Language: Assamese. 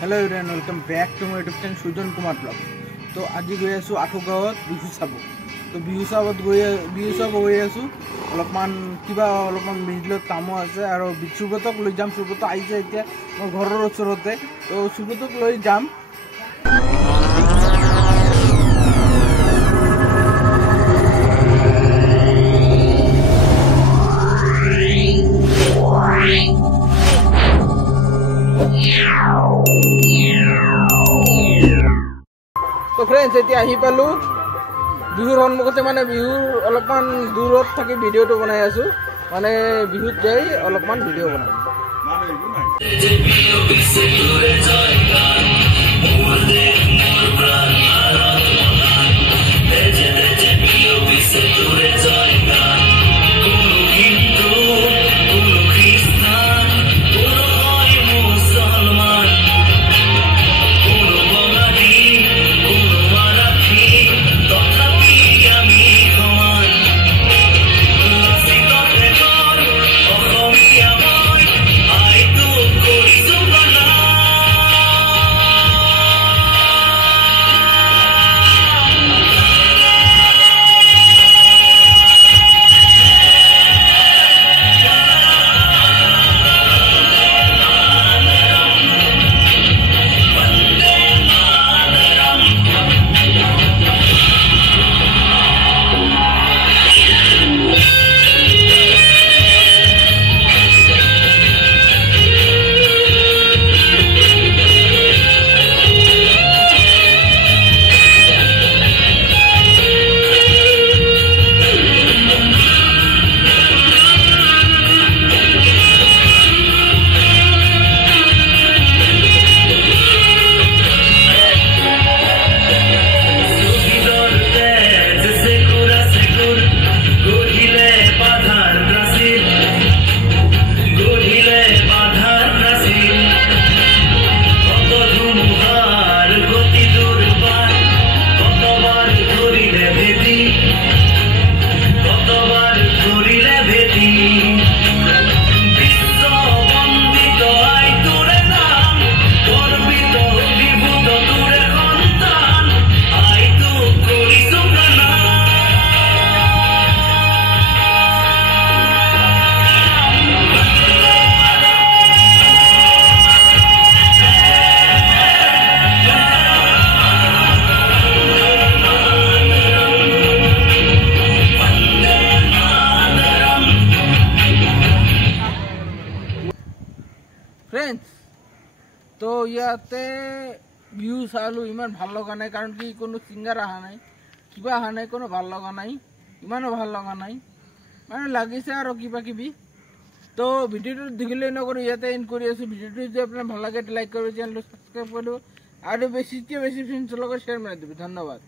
Hello everyone, welcome back to my YouTube channel Sujan Kumar blog. तो आज गई आसो आठो गाँव बिहू चाब। तो बिहू चाबत बिहू चाब गई आसो अलपमान किबा अलपमान बिजल कामो आछे आरो सुब्रतक লৈ যাম। सुब्रत आइছে এতিয়া মোৰ ঘৰৰ ওচৰতে। তো सुब्रतक লৈ যাম। तो फ्रेंड्स এতিয়া আহি পালো বিহুৰ সন্মুখতে, মানে বিহুৰ অলপমান দূৰত থাকি ভিডিঅ'টো বনাই আছো। মানে বিহুত যাই অলপমান ভিডিঅ' বনাম। फ्रेंड्स तो ইয়াতে ভিউ চালো, ইমান ভাল লগা নাই। কাৰণ কি কোনো সিঙ্গার আহা নাই, কিবা আহা নাই, কোনো ভাল লগা নাই, ইমানো ভাল লগা নাই, মানে লাগিছে আৰু কিবা কিবি। তো ভিডিওটো দেখিলে নকৰো, ইয়াতে এন্ড কৰি আছো। ভিডিওটো যদি আপোনাৰ ভাল লাগে লাইক কৰিব, চ্যানেলটো সাবস্ক্ৰাইব কৰিব আৰু বেছিতকৈ বেছি ফ্ৰেণ্ডছৰ লগত শ্বেয়াৰ মাৰি দিব। ধন্যবাদ।